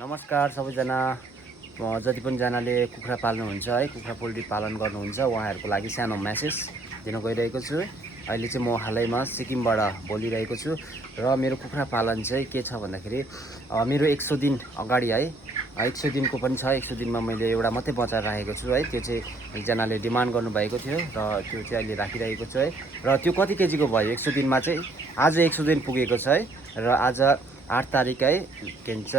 नमस्कार सबैजना जति पनि जनाले कुखुरा पाल्नुहुन्छ है कुखुरा पोल्ट्री पालन गर्नुहुन्छ उहाँहरूको लागि सानो मेसेज दिन गइरहेको छु। अहिले चाहिँ म हालैमा सिक्किमबाट बोलिरहेको छु र मेरो कुखुरा पालन चाहिँ के छ भन्दाखेरि मेरो 100 दिन अगाडि है 100 दिनको पनि छ। 100 दिनमा मैले एउटा मात्रै बचाएर राखेको छु है। त्यो चाहिँ एकजनाले डिमान्ड गर्नुभएको थियो र त्यो चाहिँ अहिले राखिरहेको छु है। र त्यो कति केजीको भयो 100 दिनमा चाहिँ आज 100 दिन पुगेको छ है। र आज 8 तारिक है के भन्छ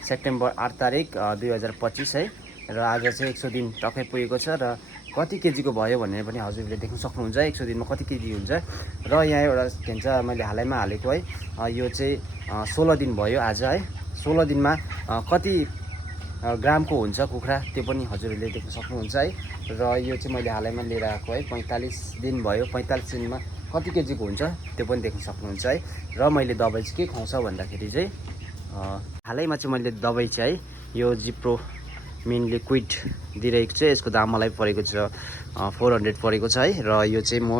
सेप्टेम्बर 8 तारिक 2025 है। र आज चाहिँ 100 दिन टक्कै पुगेको छ र कति केजीको भयो भन्ने पनि हजुरले देख्न सक्नुहुन्छ। 100 दिनमा कति केजी हुन्छ र यहाँ एउटा के भन्छ मैले हालैमा हालेको है। यो चाहिँ 16 दिन भयो आज है। 16 दिनमा कति ग्रामको हुन्छ कुखुरा त्यो पनि हजुरहरूले देख्न सक्नुहुन्छ है। र यो चाहिँ मैले हालैमा लिएर आएको है। 45 दिन भयो। 45 दिनमा कति केजीको हुन्छ त्यो पनि देख्न सक्नुहुन्छ है। र मैले दबाई चाहिँ के खुवाउँछ भन्दाखेरि चाहिँ हालैमा चाहिँ मैले दबाई चाहिँ है यो जिप्रो मिन लिक्विड दिइरहेको छु। यसको दाम मलाई परेको छ 400 परेको छ है। र यो चाहिँ म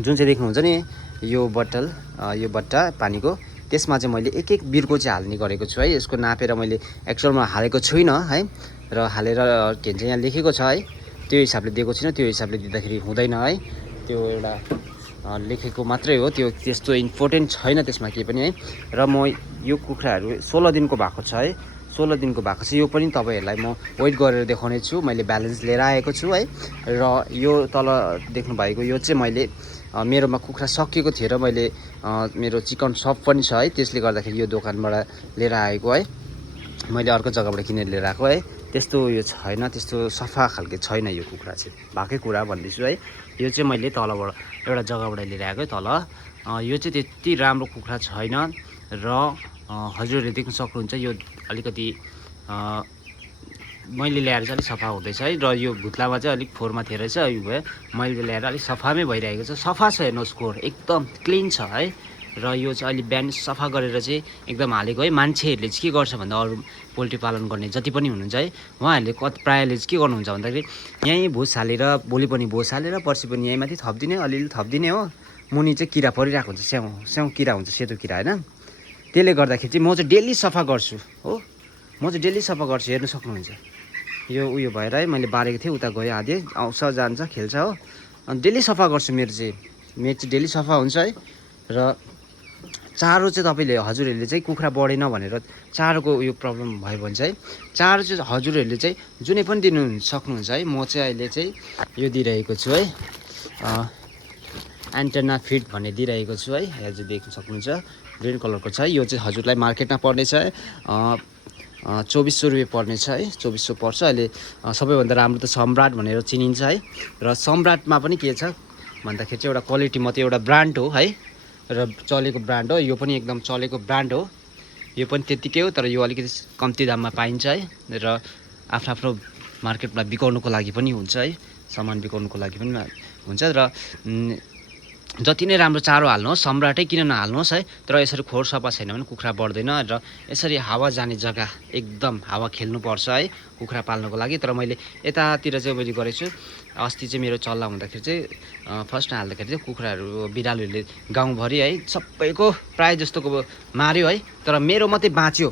जुन चाहिँ देख्नुहुन्छ नि यो बोतल यो बट्टा पानीको त्यसमा चाहिँ मैले एक एक बिर्को चाहिँ हाल्ने गरेको छु है। यसको नापेर मैले एक्चुअलमा हालेको छुइनँ है। र हालेर के भन्छ यहाँ लेखेको छ है त्यो हिसाबले दिएको छैन। त्यो हिसाबले दिँदाखेरि हुँदैन है। त्यो एउटा लेखेको मात्रै हो। त्यो त्यस्तो इम्पोर्टेन्ट छैन त्यसमा केही पनि है। र म यो कुखुराहरू 16 दिनको भएको छ है। 16 दिनको भएको छ। यो पनि तपाईँहरूलाई म वेट गरेर देखाउने छु। मैले ब्यालेन्स लिएर आएको छु है। र यो तल देख्नु भएको यो चाहिँ मैले मेरोमा कुखुरा सकिएको थियो र मैले मेरो चिकन सप पनि छ है। त्यसले गर्दाखेरि यो दोकानबाट लिएर आएको है। मैले अर्को जग्गाबाट किनेर लिएर आएको है। त्यस्तो यो छैन, त्यस्तो सफा खालके छैन यो कुखुरा चाहिँ। भएकै कुरा भन्दैछु है। यो चाहिँ मैले तलबाट एउटा जग्गाबाट लिएर आएको है तल। यो चाहिँ त्यति राम्रो कुखुरा छैन र हजुरहरूले देख्न सक्नुहुन्छ यो अलिकति मैले ल्याएर चाहिँ अलिक सफा हुँदैछ है। र यो भुत्लामा चाहिँ अलिक फोहोरमा थियो रहेछ। यो भयो मैले ल्याएर अलिक सफामै भइरहेको छ। सफा छ हेर्नुहोस्, खोर एकदम क्लिन छ है। र यो चाहिँ अहिले बिहान सफा गरेर चाहिँ एकदम हालेको है। मान्छेहरूले चाहिँ के गर्छ भन्दा अरू पोल्ट्री पालन गर्ने जति पनि हुनुहुन्छ है उहाँहरूले प्रायःले चाहिँ के गर्नुहुन्छ भन्दाखेरि यहीँ भुस हालेर भोलि पनि भुस हालेर पर्सि पनि यहीँ माथि थपिदिने अलिअलि थपिदिने हो। मुनि चाहिँ किरा परिरहेको हुन्छ, स्याउ स्याउ किरा हुन्छ, सेतो किरा होइन। त्यसले गर्दाखेरि चाहिँ म चाहिँ डेली सफा गर्छु हो। म चाहिँ डेली सफा गर्छु, हेर्नु सक्नुहुन्छ। यो उयो भएर है मैले बारेको थिएँ, उता गयो आधे आउँछ जान्छ खेल्छ हो। अनि डेली सफा गर्छु। मेरो चाहिँ डेली सफा हुन्छ है। र चारो चाहिँ तपाईँले हजुरहरूले चाहिँ कुखुरा बढेन भनेर चारोको उयो प्रब्लम भयो भने चाहिँ चारो चाहिँ हजुरहरूले चाहिँ जुनै पनि दिनु सक्नुहुन्छ है। म चाहिँ अहिले चाहिँ यो दिइरहेको छु है। एन्टेना फिड भन्ने दिइरहेको छु है। यहाँ चाहिँ देख्न सक्नुहुन्छ ग्रिन कलरको छ। यो चाहिँ हजुरलाई मार्केटमा पर्नेछ है 2400 रुपियाँ पर्नेछ है। 2400 पर्छ अहिले। सबैभन्दा राम्रो त सम्राट भनेर चिनिन्छ है। र सम्राटमा पनि के छ भन्दाखेरि चाहिँ एउटा क्वालिटी मात्रै, एउटा ब्रान्ड हो है। र चलेको ब्रान्ड हो। यो पनि एकदम चलेको ब्रान्ड हो। यो पनि त्यत्तिकै हो तर यो अलिकति कम्ती दाममा पाइन्छ है। र आफ्नो आफ्नो मार्केटमा बिकाउनुको लागि पनि हुन्छ है। सामान बिकाउनुको लागि पनि हुन्छ। र जति नै राम्रो चारो हाल्नुहोस्, सम्राटै किन नहाल्नुहोस् है। तर यसरी खोर सफा छैन भने कुखुरा बढ्दैन। र यसरी हावा जाने जग्गा एकदम हावा खेल्नुपर्छ है कुखुरा पाल्नको लागि। तर मैले यतातिर चाहिँ मैले गरेको छु। अस्ति चाहिँ मेरो चल्ला हुँदाखेरि चाहिँ फर्स्ट हाल्दाखेरि चाहिँ कुखुराहरू बिरालोहरूले गाउँभरि है सबैको प्रायः जस्तोको मार्यो है। तर मेरो मात्रै बाँच्यो।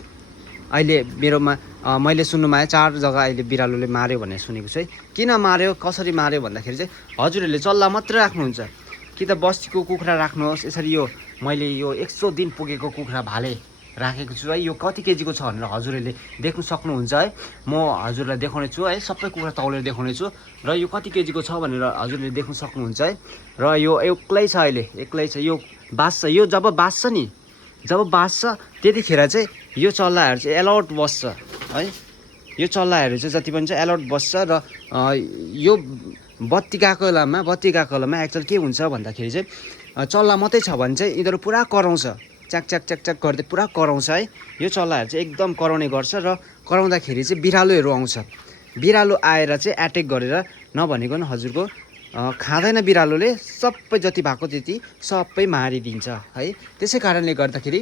अहिले मेरोमा मैले सुन्नुमा आयो 4 जग्गा अहिले बिरालोले मार्यो भन्ने सुनेको छु है। किन मार्यो, कसरी मार्यो भन्दाखेरि चाहिँ हजुरहरूले चल्ला मात्रै राख्नुहुन्छ कि त बस्तीको कुखुरा राख्नुहोस्। यसरी यो मैले यो 100 दिन पुगेको कुखुरा भाले राखेको छु है। यो कति केजीको छ भनेर हजुरहरूले देख्न सक्नुहुन्छ है। म हजुरलाई देखाउने छु है। सबै कुखुरा तौलेर देखाउने छु र यो कति केजीको छ भनेर हजुरले देख्न सक्नुहुन्छ है। र यो एक्लै छ, अहिले एक्लै छ। यो बाँच्छ। यो जब बाँच्छ नि, जब बाँच्छ त्यतिखेर चाहिँ यो चल्लाहरू चाहिँ एलर्ट बस्छ है। यो चल्लाहरू चाहिँ जति पनि छ एलर्ट बस्छ। र यो बत्ती गएको बेलामा एक्चुअल के हुन्छ भन्दाखेरि चाहिँ चल्ला मात्रै छ भने चाहिँ यिनीहरू पुरा कराउँछ, च्याक च्याक च्याक च्याक गर्दै पुरा कराउँछ है। यो चल्लाहरू चाहिँ एकदम कराउने गर्छ। र कराउँदाखेरि चाहिँ बिरालोहरू आउँछ। बिरालो आएर चाहिँ एट्याक गरेर नभनेको नि हजुरको खाँदैन बिरालोले, सबै जति भएको त्यति सबै मारिदिन्छ है। त्यसै कारणले गर्दाखेरि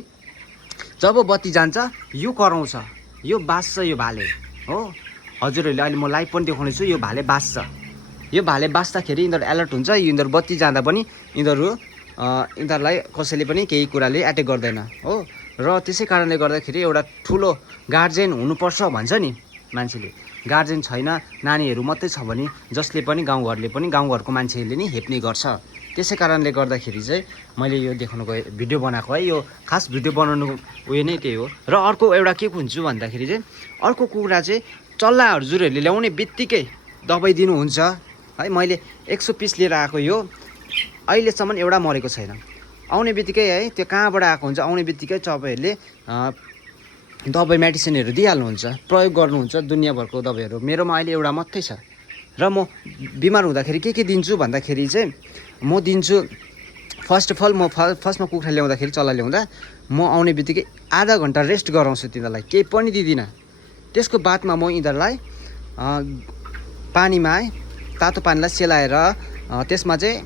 जब बत्ती जान्छ यो कराउँछ, यो बाँच्छ यो भाले हो। हजुरहरूले अहिले म लाइभ पनि देखाउने छु। यो भाले बाँच्छ। यो भाले बाँच्दाखेरि यिनीहरू एलर्ट हुन्छ। यिनीहरू बत्ती जाँदा पनि यिनीहरूलाई कसैले पनि केही कुराले एट्याक गर्दैन हो। र त्यसै कारणले गर्दाखेरि एउटा ठुलो गार्जेन हुनुपर्छ भन्छ नि मान्छेले। गार्जेन छैन, नानीहरू मात्रै छ भने जसले पनि गाउँघरले पनि गाउँघरको मान्छेहरूले नि हेप्ने गर्छ। त्यसै कारणले गर्दाखेरि चाहिँ मैले यो देखाउनु गएँ भिडियो बनाएको है। यो खास भिडियो बनाउनु उयो नै त्यही हो। र अर्को एउटा के हुन्छु भन्दाखेरि चाहिँ अर्को कुरा चाहिँ चल्ला हजुरहरूले ल्याउने बित्तिकै दबाई दिनुहुन्छ है। मैले 100 पिस लिएर आएको यो अहिलेसम्म एउटा मरेको छैन। आउने बित्तिकै है त्यो कहाँबाट आएको हुन्छ, आउने बित्तिकै तपाईँहरूले दबाई मेडिसिनहरू दिइहाल्नुहुन्छ, प्रयोग गर्नुहुन्छ दुनियाँभरको दबाईहरू। मेरोमा अहिले एउटा मात्रै छ। र म बिमार हुँदाखेरि के दिन्छु भन्दाखेरि चाहिँ म दिन्छु फर्स्ट अफ अल म फर्स्टमा कुखुरा ल्याउँदाखेरि चल्ला ल्याउँदा म आउने बित्तिकै आधा घन्टा रेस्ट गराउँछु तिनीहरूलाई, केही पनि दिँदिनँ। त्यसको बादमा म यिनीहरूलाई पानीमा तातो पानीलाई सेलाएर त्यसमा चाहिँ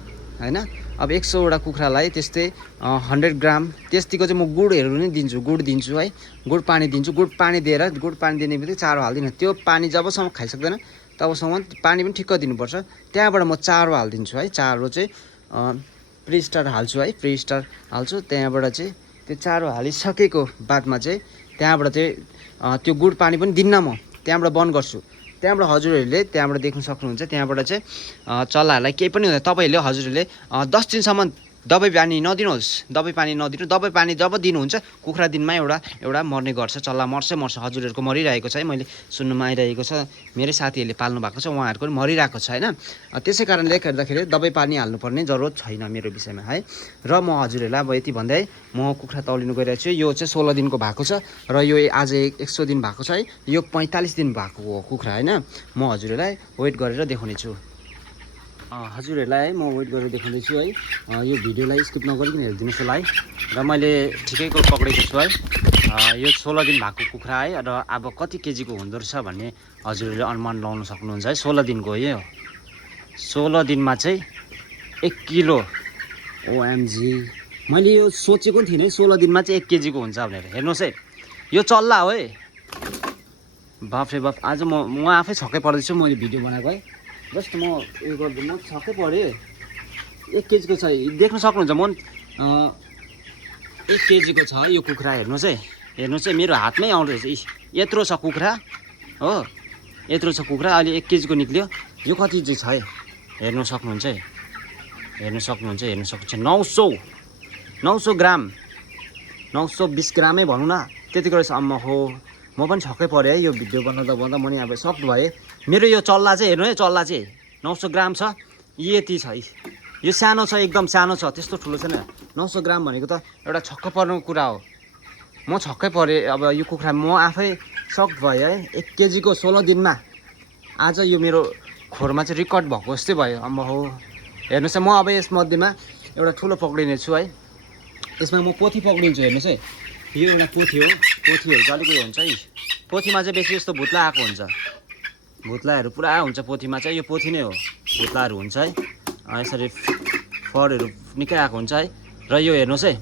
होइन अब 100वटा कुखुरालाई त्यस्तै 100 ग्राम त्यतिको चाहिँ म गुडहरू नै दिन्छु, गुड दिन्छु है। गुड पानी दिन्छु। गुड पानी दिएर गुड पानी दिने बित्तिकै चारो हाल्दिनँ। त्यो पानी जबसम्म खाइसक्दैन तबसम्म पानी पनि ठिक्क दिनुपर्छ। त्यहाँबाट म चारो हालिदिन्छु है। चारो चाहिँ प्रिस्टार हाल्छु है, प्रिस्टार हाल्छु। त्यहाँबाट चाहिँ त्यो चारो हालिसकेको बादमा चाहिँ त्यहाँबाट चाहिँ त्यो गुड पानी पनि दिन्न, म त्यहाँबाट बन्द गर्छु। त्यहाँबाट हजुरहरूले त्यहाँबाट देख्न सक्नुहुन्छ। त्यहाँबाट चाहिँ चल्लाहरूलाई केही पनि हुँदैन। तपाईँहरूले हजुरहरूले 10 दिनसम्म दबाई पानी नदिनुहोस्। दबाई पानी नदिनु। दबाई पानी जब दिनुहुन्छ कुखुरा दिनमा एउटा मर्ने गर्छ। चल्ला मर्छ। हजुरहरूको मरिरहेको छ है, मैले सुन्नुमा आइरहेको छ। मेरै साथीहरूले पाल्नु भएको छ, उहाँहरूको पनि मरिरहेको छ होइन। त्यसै कारणले गर्दाखेरि दबाई पानी हाल्नुपर्ने जरुरत छैन मेरो विषयमा है। र म हजुरहरूलाई अब यति भन्दै म कुखुरा तौलिनु गइरहेको छु। यो चाहिँ 16 दिनको भएको छ र यो आज 100 दिन भएको छ है। यो 45 दिन भएको हो कुखुरा होइन। म हजुरहरूलाई वेट गरेर देखाउने छु। हजुरहरूलाई है म वेट गरेर देखाउँदैछु है। यो भिडियोलाई स्किप नगरिकन हेरिदिनुहोस् होला है। र मैले ठिकैको पक्रेको छु है। यो 16 दिन भएको कुखुरा है। र अब कति केजीको हुँदो रहेछ भन्ने हजुरहरूले अनुमान लगाउन सक्नुहुन्छ है। 16 दिनको हो यो। 16 दिनमा चाहिँ 1 किलो। ओएमजी, मैले यो सोचेको पनि थिइनँ है 16 दिनमा चाहिँ 1 केजीको हुन्छ भनेर। हेर्नुहोस् है, यो चल्ला हो है। बाफ रे बाफ, आज म आफै छक्कै पर्दैछु। मैले भिडियो बनाएको है। जस्ट म उयो गर्दा म छक्कै परेँ। 1 केजीको छ, देख्न सक्नुहुन्छ। म 1 केजीको छ यो कुखुरा। हेर्नुहोस् है, हेर्नुहोस् है, मेरो हातमै आउँदैछ। यत्रो छ कुखुरा हो, यत्रो छ कुखुरा। अहिले 1 केजीको निक्ल्यो। यो कति चाहिँ छ है, हेर्नु सक्नुहुन्छ है। हेर्नु सक्नुहुन्छ 900 ग्राम, 920 ग्रामै भनौँ न, त्यतिको रहेछ। अम्मा हो, म पनि छक्कै परेँ है। यो भिडियो बनाउँदा म नि अब सक्ट भएँ। मेरो यो चल्ला चाहिँ हेर्नु है, चल्ला चाहिँ 900 ग्राम छ। यति छ, यो सानो छ, एकदम सानो छ, त्यस्तो ठुलो छैन। 900 ग्राम भनेको त एउटा छक्क पर्ने कुरा हो। म छक्कै परेँ। अब यो कुखुरा म आफै सक्ट भएँ है। 1 केजीको 16 दिनमा आज यो मेरो खोरमा चाहिँ रेकर्ड भएको जस्तै भयो। अम्मा हो, हेर्नुहोस् है। म अब यसमध्येमा एउटा ठुलो पक्रिने छु है। यसमा म पोथी पक्रिन्छु। हेर्नुहोस् है, यो एउटा पोथी हो। पोथीहरू चाहिँ अलिक उयो हुन्छ है। पोथीमा चाहिँ बेसी जस्तो भुत्ला आएको हुन्छ। भुत्लाहरू पुरा हुन्छ पोथीमा चाहिँ। यो पोथी नै हो, भुत्लाहरू हुन्छ है। यसरी फरहरू निकै आएको हुन्छ है। र यो हेर्नुहोस् है,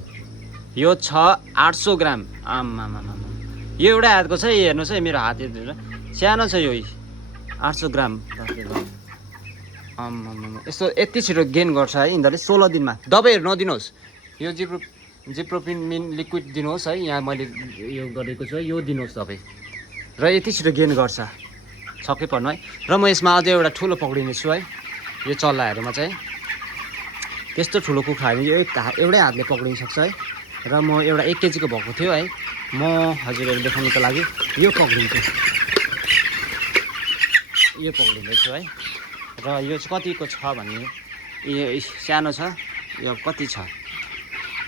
यो छ 800 ग्राम। आमामा, यो एउटा हातको छ। हेर्नुहोस् है, मेरो हात हेर्नु सानो छ। यो 800 ग्राम। आमामा, यस्तो यति छिटो गेन गर्छ है यिनीहरूले 16 दिनमा। दबाईहरू नदिनुहोस्। यो जिप्रोपिन लिक्विड दिनुहोस् है। यहाँ मैले यो गरेको छु, यो दिनुहोस् दबाई। र यति छिटो गेन गर्छ, छक्कै पर्नु है। र म यसमा अझै एउटा ठुलो पक्रिने छु है। यो चल्लाहरूमा चाहिँ त्यस्तो ठुलो कुखुरा होइन, यो एउटै हातले पक्रिन सक्छ है। र म एउटा 1 केजीको भएको थियो है। म हजुरहरू देखाउनुको लागि यो पक्रिन्छु, यो पक्रिँदैछु है। र यो चाहिँ कतिको छ भन्ने, यो सानो छ, यो कति छ,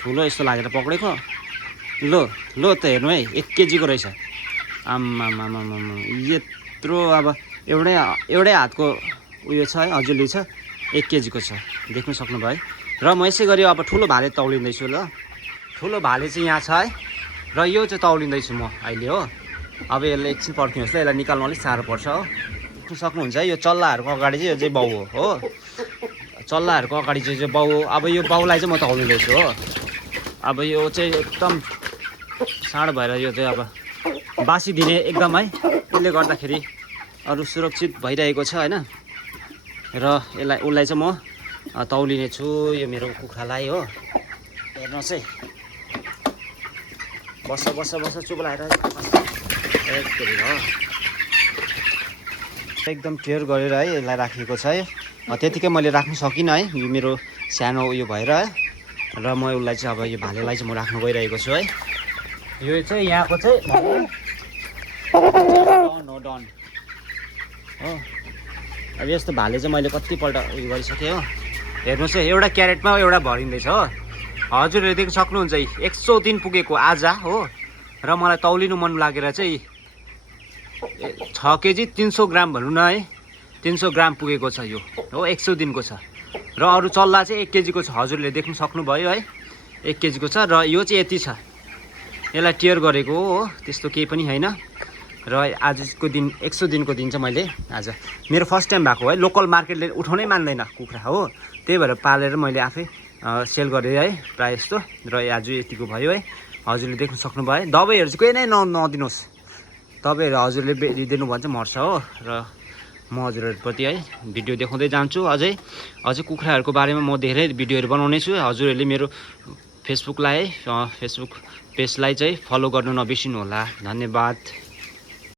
ठुलो यस्तो लागेर पक्रेको। लो त हेर्नु है, 1 केजीको रहेछ। आम्मामामा, यत्रो अब एउटै हातको उयो छ है, हजुरले छ। 1 केजीको छ, देख्न सक्नुभयो है। र म यसै गरी अब ठुलो भाले तौलिँदैछु ल। ठुलो भाले चाहिँ यहाँ छ है। र यो चाहिँ तौलिँदैछु म अहिले हो। अब यसलाई एकछिन पर्खिनुहोस् ल, यसलाई निकाल्नु अलिक साह्रो पर्छ हो। देख्न सक्नुहुन्छ है, यो चल्लाहरूको अगाडि चाहिँ यो चाहिँ बाउ हो। चल्लाहरूको अगाडि चाहिँ बाउ हो। अब यो बाउलाई चाहिँ म तौलिँदैछु हो। अब यो चाहिँ एकदम साँडो भएर यो चाहिँ अब बासी दिने एकदम है। त्यसले गर्दाखेरि अरू सुरक्षित भइरहेको छ होइन। र उसलाई चाहिँ म तौलिने छु, यो मेरो कुखुरालाई हो। हेर्नुहोस् है, बस चुप लाएर एकदम केयर गरेर है यसलाई राखेको छ है। त्यतिकै मैले राख्नु सकिनँ है, यो मेरो सानो उयो भएर है। र म उसलाई चाहिँ अब यो भालेलाई चाहिँ म राख्नु गइरहेको छु है। यो चाहिँ यहाँको चाहिँ डन हो। अब यस्तो भाले चाहिँ मैले कतिपल्ट उयो गरिसकेँ हो। हेर्नुहोस् है, एउटा क्यारेटमा एउटा भरिँदैछ हो। हजुरहरूले देख्न सक्नुहुन्छ 103 पुगेको आज हो। र मलाई तौलिनु मन लागेर चाहिँ 6 केजी 300 ग्राम भनौँ न है, 300 ग्राम पुगेको छ यो हो। 100 दिनको छ। र अरू चल्ला चाहिँ 1 केजीको छ। हजुरले देख्न सक्नुभयो है, 1 केजीको छ। र यो चाहिँ यति छ। यसलाई टियर गरेको हो, त्यस्तो केही पनि होइन। र आजको दिन 100 दिनको दिन चाहिँ मैले आज मेरो फर्स्ट टाइम भएको है। लोकल मार्केटले उठाउनै मान्दैन कुखुरा हो, त्यही भएर पालेर मैले आफै सेल गरेँ है प्रायः जस्तो। र आज यतिको भयो है। हजुरले देख्न सक्नुभयो है। दबाईहरू चाहिँ केही नै नदिनुहोस्। दबाईहरू हजुरले दिनु भने चाहिँ मर्छ हो। र म हजुरहरूप्रति है भिडियो देखाउँदै जान्छु। अझै कुखुराहरूको बारेमा म धेरै भिडियोहरू बनाउने छु। हजुरहरूले मेरो फेसबुक पेजलाई चाहिँ फलो गर्नु नबिर्सिनु होला। धन्यवाद।